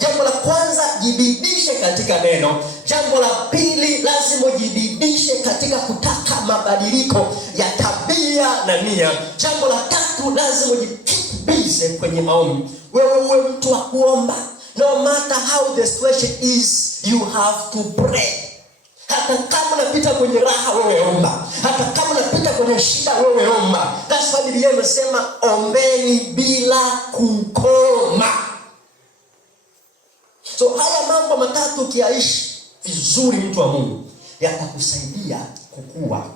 Jambo la kwanza, jibidishe katika neno. Jambo la pili, lazima jibidishe katika kutaka mabadiliko ya tabia na nia. Jambo la tatu, lazima keep busy kwenye maombi. Wewe uwe mtu wa kuomba. No matter how the situation is, you have to pray. Hata kama unapita kwenye raha, wewe omba. Hata kama unapita kwenye shida, wewe omba. That's why Biblia imesema ombeni bila kukoma. So haya mambo matatu ukiaishi vizuri, mtu wa Mungu, yatakusaidia kukua.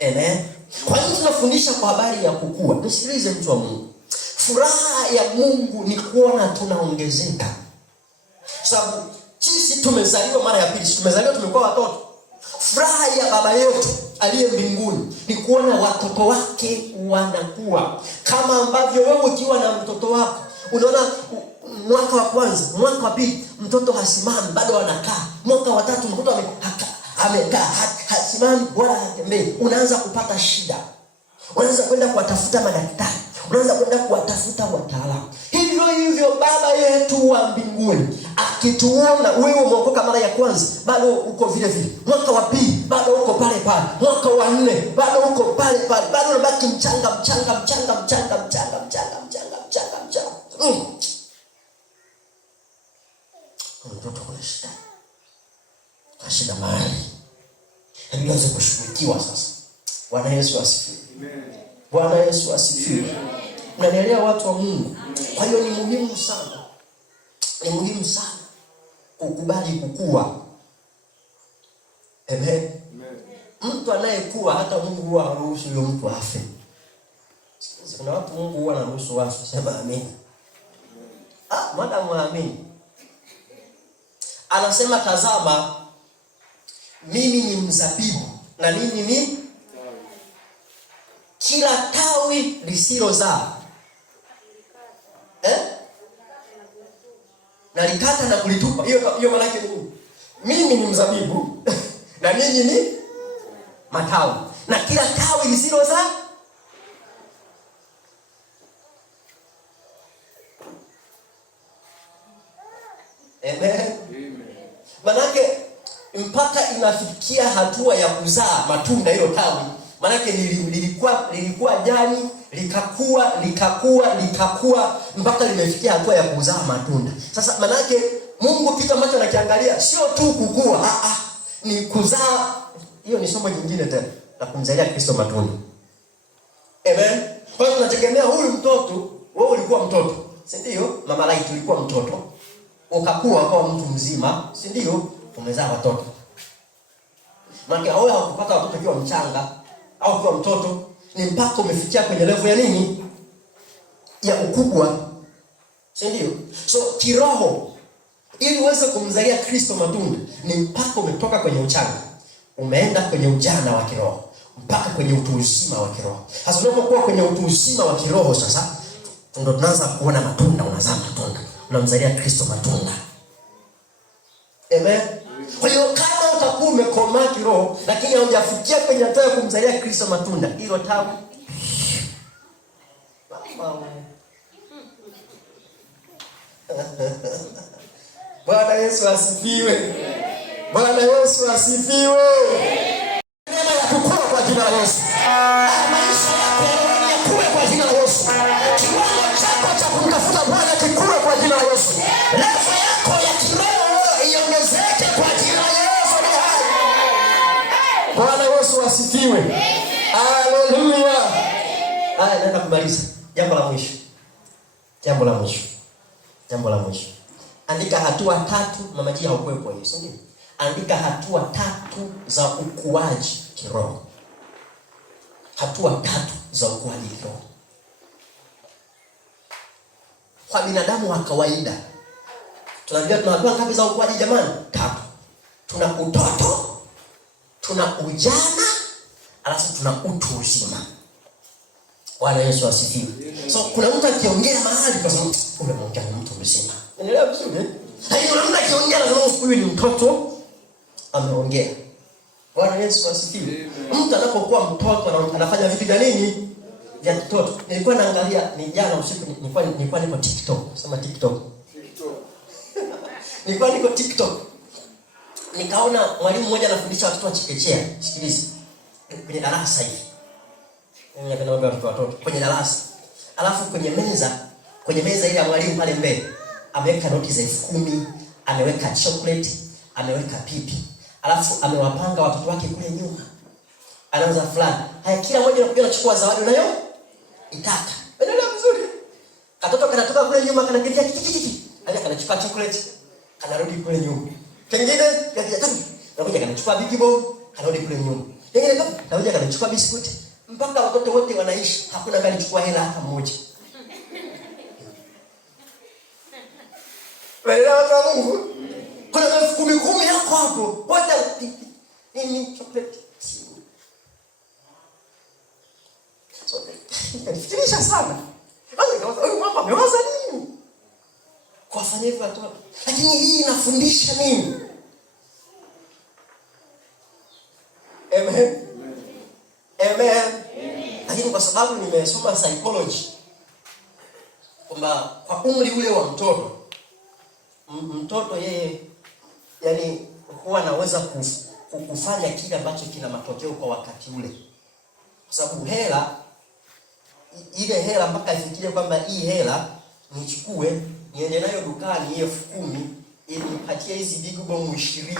Amen. Kwa nini tunafundisha kwa habari ya kukua? Nisikilize mtu wa Mungu. Furaha ya Mungu ni kuona tunaongezeka. Sababu sisi tumezaliwa mara ya pili, tumezaliwa tumekuwa watoto. Furaha ya baba yetu aliye mbinguni ni kuona watoto wake wanakuwa. Kama ambavyo wewe ukiwa na mtoto wako, unaona mwaka wa kwanza, mwaka wa pili mtoto hasimami, bado anakaa. Mwaka wa tatu mtoto amekaa, hasimami wala hatembei. Unaanza kupata shida. Unaanza kwenda kuwatafuta madaktari. Unaanza kwenda kuwatafuta wataalamu. Hivyo hivyo baba yetu wa mbinguni akituona wewe umeokoka mara ya kwanza, bado uko vile vile. Mwaka wa pili bado uko pale pale. Mwaka wa 4 bado uko pale pale. Bado unabaki mchanga. Mtoto kuna shida. Kuna shida mahali. Haiwezi kushughulikiwa sasa. Bwana Yesu asifiwe. Amen. Bwana Yesu asifiwe. Unanielewa watu wa Mungu? Kwa hiyo ni muhimu sana. Ni muhimu sana kukubali kukua. Amen. Mtu anayekua hata Mungu huwa haruhusu yule mtu afe. Kuna watu Mungu huwa anaruhusu wafe. Sema amen. Madamu amen. Anasema tazama, mimi ni mzabibu na ninyi ni kila tawi lisilozaa na likata na kulitupa. Hiyo maana yake ni mimi ni mzabibu na ninyi ni matawi, na kila tawi lisilozaa. Amen. Manake mpaka inafikia hatua ya kuzaa matunda hiyo tawi. Manake lilikuwa jani, likakua mpaka limefikia hatua ya kuzaa matunda. Sasa manake Mungu kitu ambacho anakiangalia sio tu kukua, ni kuzaa. Hiyo ni somo jingine tena la kumzalia Kristo matunda. Amen. Kwa hiyo tunategemea huyu mtoto, wewe ulikuwa mtoto, si ndio? Mama Light ulikuwa mtoto. Ukakua kwa mtu mzima, si ndio? Umezaa watoto. Maana wewe hukupata watoto ukiwa mchanga au ukiwa mtoto, ni mpaka umefikia kwenye level ya nini? Ya ukubwa. Si ndio? So kiroho, ili uweze kumzalia Kristo matunda, ni mpaka umetoka kwenye uchanga, umeenda kwenye ujana wa kiroho, mpaka kwenye utu uzima wa kiroho. Sasa unapokuwa kwenye utu uzima wa kiroho, sasa ndio tunaanza kuona matunda, unazaa matunda. Unamzalia Kristo matunda. Amen. Kwa hiyo kama utakuwa umekomaa kiroho lakini haujafikia kwenye hatua ya kumzalia Kristo matunda, hilo tawi Bwana Yesu asifiwe. Bwana Yesu asifiwe. Neema ya kukua kwa jina la Yesu. Maisha yako yakue kwa jina la Yesu. Kiwango chako cha kumtafuta Bwana kikue kwa jina la Yesu. Level yako ya kiroho iongezeke kwa jina la Yesu. Bwana Yesu asifiwe. Haleluya. Haya, naenda kumaliza. Jambo la mwisho. Andika hatua 3. Mama Jia hakuwepo hiyo, ndio? Andika hatua 3 za ukuaji kiroho. Hatua 3 za ukuaji kiroho. Kwa binadamu wa kawaida tunajua tuna hatua ngapi za ukuaji jamani? 3. Tuna utoto, tuna ujana, alafu tuna utu uzima. Bwana Yesu asifiwe. So kuna mtu akiongea mahali kwa sababu ule mwongea na mtu mzima. Unaelewa vizuri? Hayo mtu akiongea na huyu ni mtoto ameongea. Bwana Yesu asifiwe. Mtu anapokuwa mtoto anafanya vitu vya nini? Vya mtoto. Nilikuwa naangalia ni jana usiku, nilikuwa niko TikTok. Sema TikTok. Nilikuwa niko TikTok. Nikaona mwalimu mmoja anafundisha watoto wa chekechea. Sikiliza. Kwenye darasa hivi. Mimi napenda mambo ya watoto kwenye darasa. Alafu kwenye meza ile ya mwalimu pale mbele, ameweka noti za 10,000, ameweka chocolate, ameweka pipi. Alafu amewapanga watoto wake kule nyuma. Anaanza fulani. Haya, kila mmoja anakuja anachukua zawadi unayo itaka. Unaelewa vizuri? Katoto kanatoka kule nyuma kanakimbia kiki. Haya, kanachukua chocolate, kanarudi kule nyuma. Kingine anakuja kanachukua big ball, kanarudi kule nyuma. Kingine anakuja kanachukua biskuti. Mpaka watoto wote wanaishi, hakuna gani chukua hela hata mmoja. Wewe watu wa Mungu, kuna 10,000 yako hapo. Wote nini chocolate. So, nifikirisha sana. Huyu mama amewaza nini? Kuwafanyia hivyo watoto. Lakini hii inafundisha nini? Amen. Amen. Lakini kwa sababu nimesoma psychology, kwamba kwa umri ule wa mtoto yeye yani huwa anaweza kufanya kile ambacho kina matokeo kwa wakati ule. Kwa sababu ile hela mpaka ifikirie kwamba hii hela nichukue niende nayo dukani 10,000 ili nipatie hizi big bomb 20.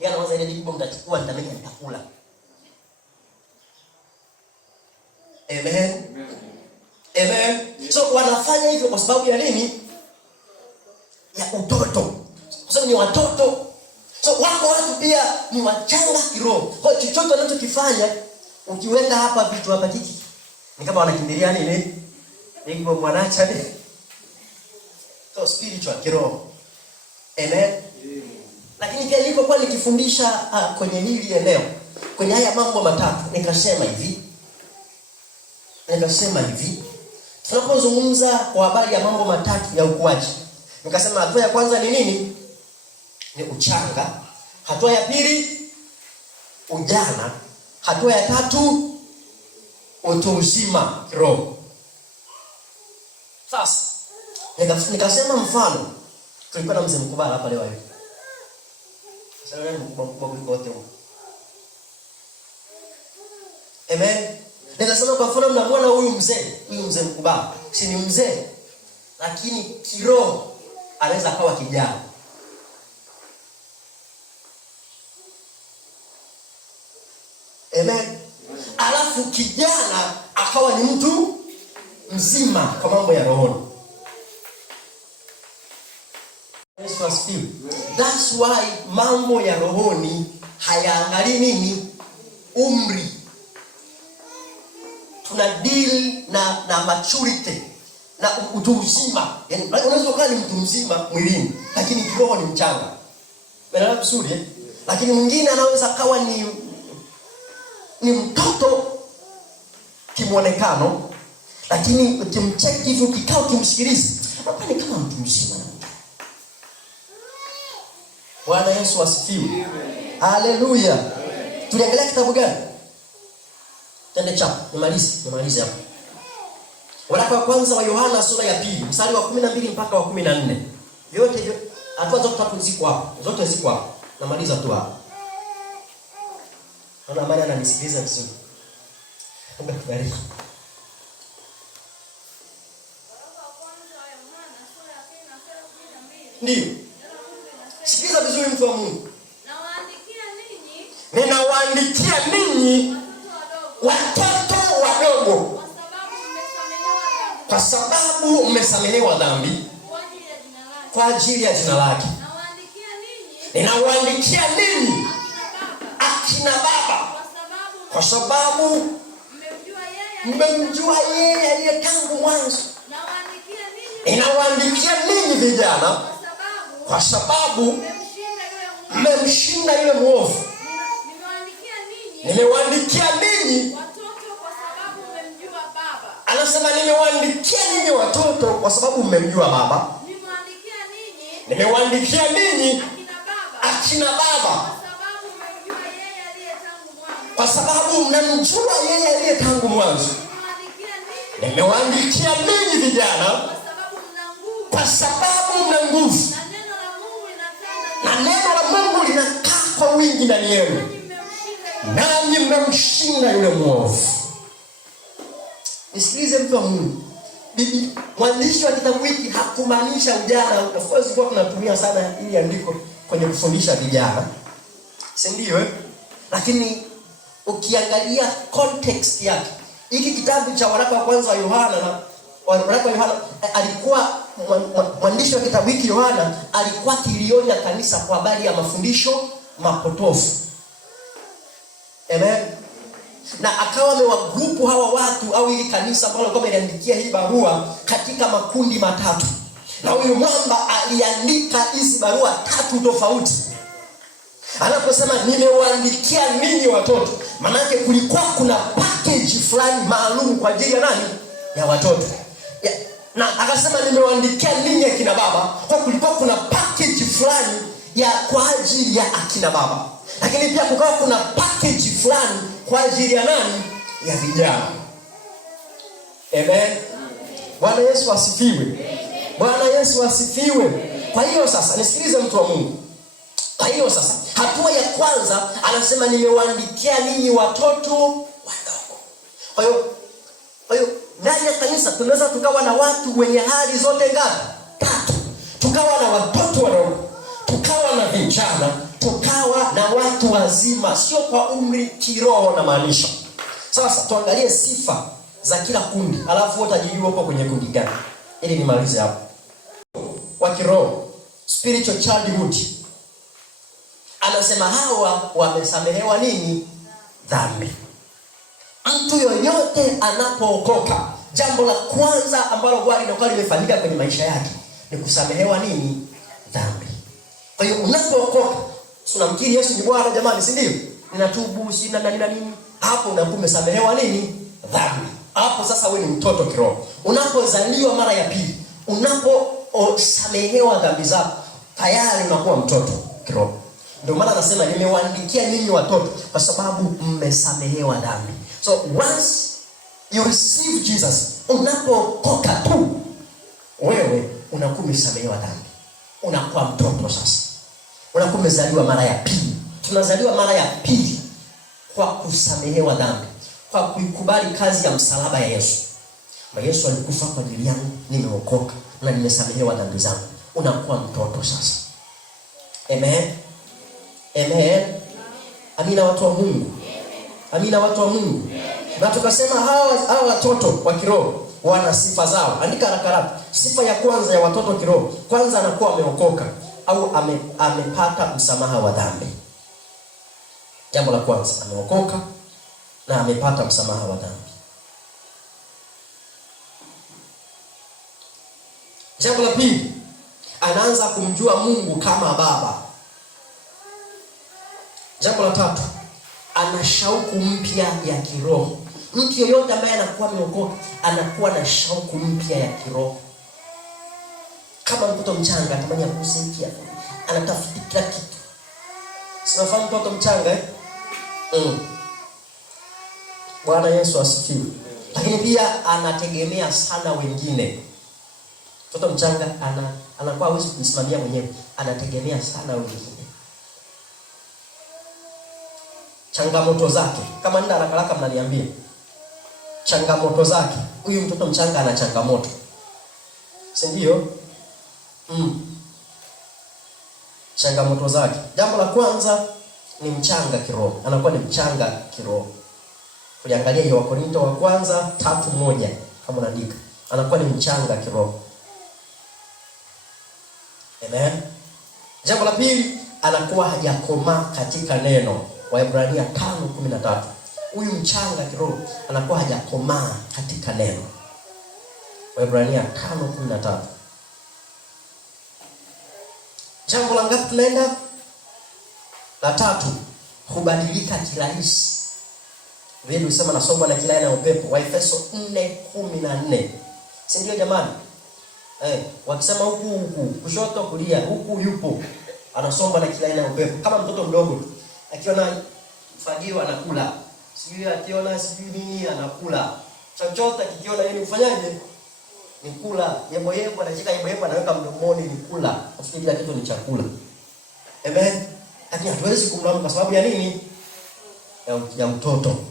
Yeye anawaza ile big bomb nitachukua nitakula. Amen. Amen. So wanafanya hivyo kwa sababu ya nini? Ya utoto. Kwa sababu ni watoto. So wako watu pia ni wachanga kiroho. Kwa chochote wanachokifanya ukiweka hapa vitu hapa tiki, ni kama wanakimbilia nini? Ni kama mwanacha ni. So spiritual kiroho. Amen. Lakini pia nilipokuwa nikifundisha kwenye hili eneo, kwenye haya mambo matatu, nikasema hivi, tunapozungumza kwa habari ya mambo matatu ya ukuaji, nikasema hatua ya kwanza ni nini? Ni uchanga. Hatua ya pili ujana. Hatua ya tatu utu uzima kiroho. Sasa nikasema mfano, tulikuwa na mzee mkubwa hapa leo hivi. Sasa ni mkubwa kuliko wote. Amen. Nikasema kwa mfano mnamuona huyu mzee mkubwa, si ni mzee, lakini kiroho anaweza akawa kijana. Amen. Alafu kijana akawa ni mtu mzima kwa mambo ya roho. Yesu asifiwe. That's why mambo ya rohoni hayaangalii nini? Umri. Tuna deal na maturity na utu uzima. Yaani unaweza kuwa ni mtu mzima mwilini lakini kiroho ni mchanga. Unaelewa vizuri? Lakini mwingine anaweza kawa ni mtoto kimuonekano, lakini ukimcheck hivi ukikao kimsikilize, hapa ni kama mtu mzima. Bwana Yesu asifiwe. Haleluya. Tuliangalia kitabu gani? Tende chapo, nimalize hapo. Waraka wa kwanza wa Yohana sura ya 2, mstari wa 12 mpaka wa 14. Yote hiyo hatua zote tatu ziko hapo. Zote ziko hapo. Namaliza tu hapo. Naona mama ananisikiliza vizuri. Mungu akubariki. Ndio. Sikiliza vizuri mtu wa Mungu. Ninawaandikia ninyi watoto wadogo kwa sababu mmesamehewa dhambi kwa ajili ya jina lake. Ninawaandikia ninyi akina baba kwa sababu mmemjua yeye aliye tangu mwanzo. Ninawaandikia ninyi vijana kwa sababu mmemshinda yule mwovu. Nimewaandikia ninyi watoto kwa sababu mmemjua baba. Anasema nimewaandikia ninyi watoto kwa sababu mmemjua baba. Nimewaandikia ninyi akina baba kwa sababu mmemjua yeye aliye tangu mwanzo. Nimewaandikia ninyi vijana kwa sababu mna nguvu wingi ndani yenu, nanyi mmemshinda yule mwovu. Nisikilize mtu wa Mungu. Mwandishi wa kitabu hiki hakumaanisha ujana. Of course kwa tunatumia sana ili andiko kwenye kufundisha vijana, si ndio? Lakini ukiangalia context yake, hiki kitabu cha waraka wa kwanza wa Yohana, waraka wa Yohana, alikuwa mwandishi wa kitabu hiki Yohana alikuwa kilionya kanisa kwa habari ya mafundisho mapotofu. Amen. Na akawa amewagrupu hawa watu au ili kanisa ambalo alikuwa ameandikia hii barua katika makundi matatu. Na huyu mwamba aliandika hizi barua tatu tofauti. Anaposema nimewaandikia ninyi watoto, maana yake kulikuwa kuna package fulani maalum kwa ajili ya nani? Ya watoto. Na akasema nimewaandikia ninyi akina baba, kwa kulikuwa kuna package fulani ya kwa ajili ya akina baba. Lakini pia kukawa kuna package fulani kwa ajili ya nani? Ya vijana. Amen. Bwana Yesu asifiwe. Bwana Yesu asifiwe. Kwa hiyo sasa nisikilize mtu wa Mungu. Kwa hiyo sasa hatua ya kwanza anasema nimewaandikia ninyi watoto wadogo. Kwa hiyo ndani ya kanisa tunaweza tukawa na watu wenye hali zote ngapi? Tatu. Tukawa na watoto wadogo, tukawa na vijana, tukawa na watu wazima, sio kwa umri, kiroho na maanisha. Sasa tuangalie sifa za kila kundi, alafu utajijua uko kwenye kundi gani. Ili nimalize hapo. Wa kiroho, spiritual childhood. Anasema hawa wamesamehewa nini? Dhambi. Mtu yoyote anapookoka, jambo la kwanza ambalo Bwana linakuwa limefanyika kwenye maisha yake ni kusamehewa nini? Dhambi. Kwa hiyo unapookoka, tunamkiri Yesu ni Bwana jamani, si ndio? Ninatubu sina na nini. Hapo unakuwa umesamehewa nini? Dhambi. Hapo sasa wewe ni mtoto kiroho. Unapozaliwa mara ya pili, unaposamehewa dhambi zako, tayari unakuwa mtoto kiroho. Ndio maana anasema nimewaandikia ninyi watoto kwa sababu mmesamehewa dhambi. So once you receive Jesus, unapokoka tu wewe unakuwa umesamehewa dhambi. Unakuwa mtoto sasa. Unakuwa umezaliwa mara ya pili. Tunazaliwa mara ya pili kwa kusamehewa dhambi, kwa kuikubali kazi ya msalaba ya Yesu. Yesu alikufa kwa ajili yangu, nimeokoka na nimesamehewa dhambi zangu. Unakuwa mtoto sasa. Amen. Amen. Amina watu wa Mungu. Amina watu wa Mungu. Na tukasema hawa watoto wa kiroho wana sifa zao. Andika haraka. Sifa ya kwanza ya watoto kiroho, kwanza anakuwa ameokoka au amepata msamaha wa dhambi. Jambo la kwanza, ameokoka na amepata msamaha wa dhambi. Jambo la pili, anaanza kumjua Mungu kama baba. Jambo la tatu, ana shauku mpya ya kiroho. Mtu yeyote ambaye anakuwa ameokoka anakuwa na shauku mpya ya kiroho. Kama mtoto mchanga atamani kusikia, anatafuta kila kitu. Sinafahamu mtoto mchanga Bwana Yesu asifiwe. Lakini pia anategemea sana wengine. Mtoto mchanga anakuwa hawezi kujisimamia mwenyewe, anategemea sana wengine. Changamoto zake, kama nenda haraka mnaniambia changamoto zake. Huyu mtoto mchanga ana changamoto, si ndio? Changamoto zake, jambo la kwanza ni mchanga kiroho. Anakuwa ni mchanga kiroho. Uliangalia hiyo Wakorintho wa kwanza 3:1 kama unaandika, anakuwa ni mchanga kiroho. Amen. Jambo la pili, anakuwa hajakomaa katika neno. Waebrania 5:13. Huyu mchanga kiroho anakuwa hajakomaa katika neno. Waebrania 5:13. Jambo la ngapi tunaenda? La tatu, hubadilika kirahisi. Vile usema nasoma na kila aina ya upepo. Waefeso 4:14. Si ndio jamani? Wakisema huku kushoto kulia, huku yupo, anasomba na kila aina ya upepo. Kama mtoto mdogo akiona fagio anakula, sijui akiona sijui nini anakula, chochote kikiona yeye ufanyaje? Ni kula. Yebo anashika yebo anaweka mdomoni, ni kula. Afikiri kila kitu ni chakula. Amen. lakini hatuwezi kumlaumu kwa sababu ya nini? Ya mtoto.